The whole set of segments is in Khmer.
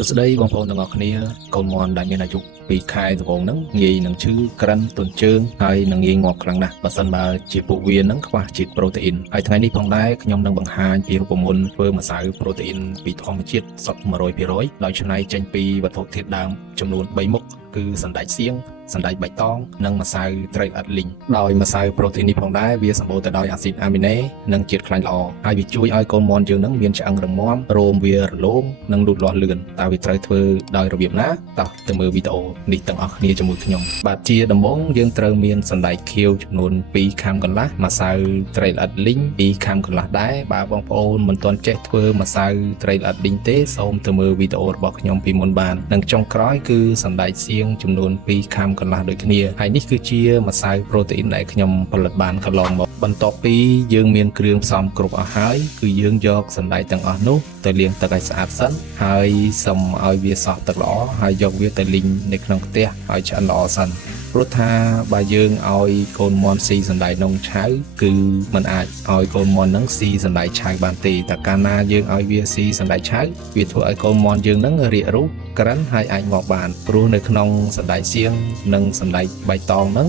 សួស្តីបងប្អូនទាំងអស់គ្នាកូនមន់ដែលមានអាយុ2ខែដំបូងហ្នឹងងាយនឹងឈឺក្រិនទន់ជើងហើយនឹងងាយងាប់ខ្លាំងណាស់បើសិនបើជាពួកវានឹងខ្វះជាតិប្រូតេអ៊ីនហើយថ្ងៃនេះផងដែរខ្ញុំនឹងបង្ហាញពីរូបមន្តធ្វើម្សៅប្រូតេអ៊ីនពីធម្មជាតិសុទ្ធ 100% ដោយច្នៃចេញពីវត្ថុធាតុដើមចំនួន3មុខគឺសណ្តែកសៀងសណ្តែកបៃតងនិងម្សៅត្រីឥដ្ឋលីងដោយម្សៅប្រូតេអ៊ីននេះផងដែរវាសម្បូរទៅដោយអាស៊ីតអាមីណេនិងជាតិខ្លាញ់ល្អហើយវាជួយឲ្យកូនមន់យើងនឹងមានឆ្អឹងរឹងមាំរោមវារលោងនិងលូតលាស់លឿនតើវាត្រូវធ្វើដោយរបៀបណាតោះទៅមើលវីដេអូនេះទាំងអស់គ្នាជាមួយខ្ញុំបាទជាដំបូងយើងត្រូវមានសណ្តែកខៀវចំនួន2ខាំកន្លះម្សៅត្រីល្អិតលីង2ខាំកន្លះដែរបើបងប្អូនមិនទាន់ចេះធ្វើម្សៅត្រីល្អិតលីងទេសូមទៅមើលវីដេអូរបស់ខ្ញុំពីមុនបាននិងចុងក្រោយគឺសណ្តែកសៀងចំនួន2ខាំកន្លះដូចគ្នាហើយនេះគឺជាម្សៅប្រូតេអ៊ីនដែលខ្ញុំផលិតបានកន្លងមកបន្ទាប់ពីយើងមានគ្រឿងផ្សំគ្រប់អស់ហើយគឺយើងយកសណ្តែកទាំងអស់នោះទៅលាងទឹកឲ្យស្អាតសិនហើយសិមឲ្យវាសោះទឹកល្អហើយយកវាទៅលីងនៅក្នុងផ្ទះឲ្យឆ្អិនល្អសិនព្រោះថាបើយើងឲ្យកូនមន់ស៊ីសណ្តែកនំឆៅគឺมันអាចឲ្យកូនមន់នឹងស៊ីសណ្តែកឆៅបានទេតែកាលណាយើងឲ្យវាស៊ីសណ្តែកឆៅវាធ្វើឲ្យកូនមន់យើងនឹងរាករូសក្រិនហើយអាចងាប់បានព្រោះនៅក្នុងសណ្តែកសៀងនិងសណ្តែកបៃតងហ្នឹង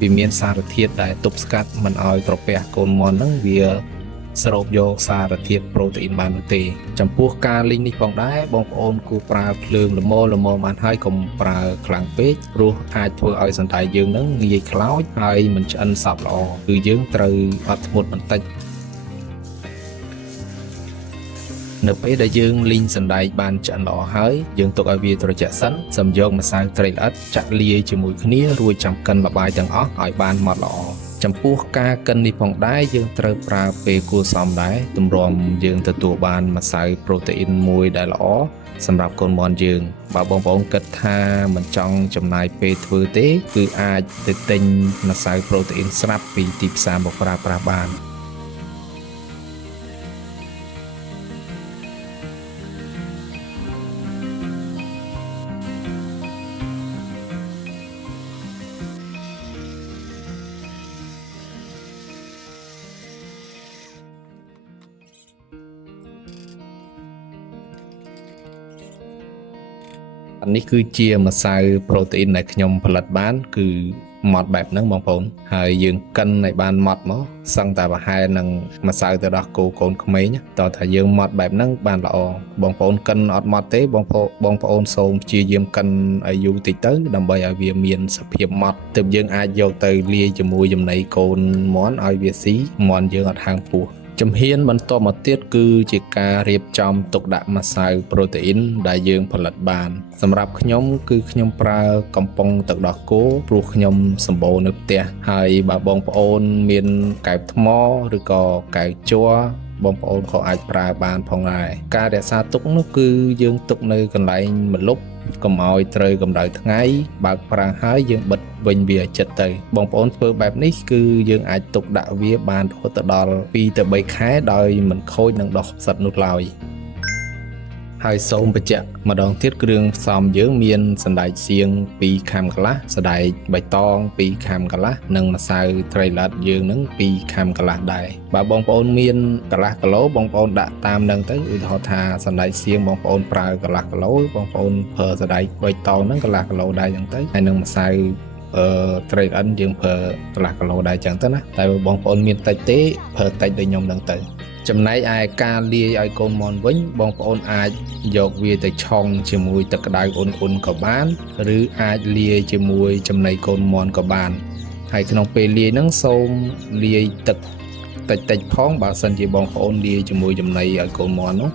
វាមានសារធាតុដែលទប់ស្កាត់មិនឲ្យក្រពះកូនមន់ហ្នឹងវាស្រូបយកសារធាតុប្រូតេអ៊ីនបាននោះទេចំពោះការលីងនេះផងដែរបងប្អូនគួរប្រើភ្លើងល្មមបានហើយកុំប្រើខ្លាំងពេកព្រោះអាចធ្វើឲ្យសណ្តែកយើងនឹងងាយខ្លោចហើយមិនឆ្អិនសព្វល្អគឺយើងត្រូវអត់ធ្មត់បន្តិចនៅពេលដែលយើងលីងសណ្តែកបានឆ្អិនល្អហើយយើងទុកឲ្យវាត្រជាក់សិនសិមយកម្សៅត្រីល្អិតចាក់លាយជាមួយគ្នារួចចាំកិនល្បាយទាំងអស់ឲ្យបានម៉ត់ល្អចំពោះការកិននេះផងដែរយើងត្រូវប្រើពេលគួរសមដែរទម្រាំយើងទទួលបានម្សៅប្រូតេអ៊ីនមួយដែលល្អសម្រាប់កូនមន់យើងបើបងប្អូនគិតថាមិនចង់ចំណាយពេលធ្វើទេគឺអាចទៅទិញម្សៅប្រូតេអ៊ីនស្រាប់ពីទីផ្សារមកប្រើប្រាស់បាននេះគឺជាម្សៅប្រូតេអ៊ីនដែលខ្ញុំផលិតបានគឺម៉ត់បែបហ្នឹងបងប្អូនហើយយើងកិនឲ្យបានម៉ត់មកសឹងតែប្រហែលនឹងម្សៅទៅដល់គោកូនក្មេងតើថាយើងម៉ត់បែបហ្នឹងបានល្អបងប្អូនកិនអត់ម៉ត់ទេបងប្អូនសូមព្យាយាមកិនឲ្យយូរតិចទៅដើម្បីឲ្យវាមានសភាពម៉ត់ទើបយើងអាចយកទៅលាយជាមួយចំណីកូនមន់ឲ្យវាស៊ីមន់យើងអត់ហាងពោះជំហានបន្ទាប់មកទៀតគឺជាការរៀបចំទុកដាក់ម្សៅប្រូតេអ៊ីនដែលយើងផលិតបានសម្រាប់ខ្ញុំគឺខ្ញុំប្រើកំប៉ុងទឹកដោះគោព្រោះខ្ញុំសម្បូរនៅផ្ទះហើយបើបងប្អូនមានកែវថ្មឬក៏កែវជ័របងប្អូនក៏អាចប្រើបានផងដែរការរក្សាទុកនោះគឺយើងទុកនៅកន្លែងម្លប់កុំឲ្យត្រូវកម្ដៅថ្ងៃបើកប្រាំងហើយយើងបិទវិញវាឲ្យជិតទៅបងប្អូនធ្វើបែបនេះគឺយើងអាចទុកដាក់វាបានរហូតដល់2ទៅ3ខែដោយមិនខូចនឹងដុះផ្សិតនោះឡើយហើយសូមបញ្ជាក់ម្ដងទៀតគ្រឿងផ្សំយើងមានសណ្តែកសៀង2ខាំកន្លះសណ្តែកបៃតង2ខាំកន្លះនិងម្សៅត្រីល្អិតយើងនឹង2ខាំកន្លះដែរបើបងប្អូនមានកន្លះគីឡូបងប្អូនដាក់តាមនឹងទៅឧទាហរណ៍ថាសណ្តែកសៀងបងប្អូនប្រើកន្លះគីឡូបងប្អូនប្រើសណ្តែកបៃតងហ្នឹងកន្លះគីឡូដែរអញ្ចឹងទៅហើយនឹងម្សៅត្រីល្អិតយើងប្រើកន្លះគីឡូដែរអញ្ចឹងទៅណាតែបងប្អូនមានតិចទេប្រើតិចដូចខ្ញុំហ្នឹងទៅចំណែកឯការលាយឲ្យកូនមន់វិញបងប្អូនអាចយកវាទៅឆុងជាមួយទឹកក្តៅអ៊ុនក៏បានឬអាចលាយជាមួយចំណីកូនមន់ក៏បានហើយក្នុងពេលលាយហ្នឹងសូមលាយទឹកតិចផងបើសិនជាបងប្អូនលាយជាមួយចំណីឲ្យកូនមន់នោះ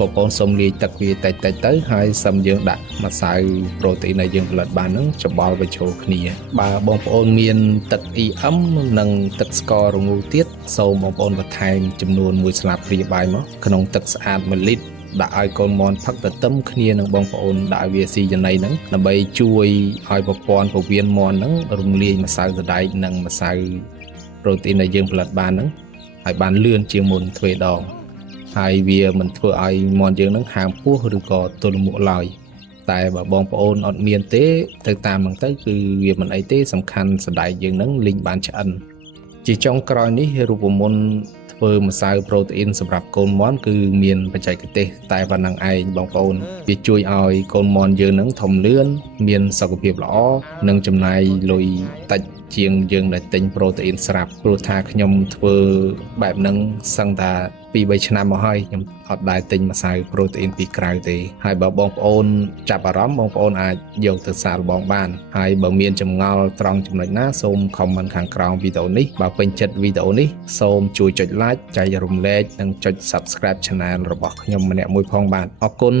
បងប្អូនសូមលាយទឹកវាតិចទៅហើយសិមយើងដាក់ម្សៅប្រូតេអ៊ីនដែលយើងផលិតបានហ្នឹងច្បល់បញ្ចូលគ្នាបើបងប្អូនមានទឹក EM និងទឹកស្កររងូទៀតសូមបងប្អូនបន្ថែមចំនួន1ស្លាបព្រាបាយមកក្នុងទឹកស្អាត1លីត្រដាក់ឲ្យកូនមន់ផឹកទៅទឹមគ្នានឹងបងប្អូនដាក់វាស៊ីចំណីហ្នឹងដើម្បីជួយឲ្យប្រព័ន្ធពោះវៀនមន់ហ្នឹងរំលាយម្សៅសណ្តែកនិងម្សៅប្រូតេអ៊ីនដែលយើងផលិតបានហ្នឹងឲ្យបានលឿនជាងមុនទ្វេដងហើយវាមិនធ្វើឲ្យមន់យើងនឹងហាមពោះឬក៏ទល់មុខឡើយតែបើបងប្អូនអត់មានទេទៅតាមហ្នឹងទៅគឺវាមិនអីទេសំខាន់សណ្តែកយើងនឹងលីងបានឆ្អិនជាចុងក្រោយនេះរូបមន្តធ្វើ ធ្វើម្សៅប្រូតេអ៊ីនសម្រាប់កូនមាន់គឺមានបច្ចេកទេសតែប៉ុណ្ណឹងឯងបងប្អូនវាជួយឲ្យកូនមាន់យើងនឹងធំលឿនមានសុខភាពល្អនិងចំណាយលុយតិចជាងយើងដែលទិញប្រូតេអ៊ីនស្រាប់ព្រោះថាខ្ញុំធ្វើបែបហ្នឹងសឹងថា2-3 ឆ្នាំមកហើយខ្ញុំអត់ដែលទិញម្សៅប្រូតេអ៊ីនពីក្រៅទេហើយបើបងប្អូនចាប់អារម្មណ៍បងប្អូនអាចយកទៅសាកល្បងបានហើយបើមានចម្ងល់ត្រង់ចំណុចណាសូម comment ខាងក្រោមវីដេអូនេះបើពេញចិត្តវីដេអូនេះសូមជួយចុច like ចែករំលែកនិងចុច subscribe channel របស់ខ្ញុំម្នាក់មួយផងបាទអរគុណ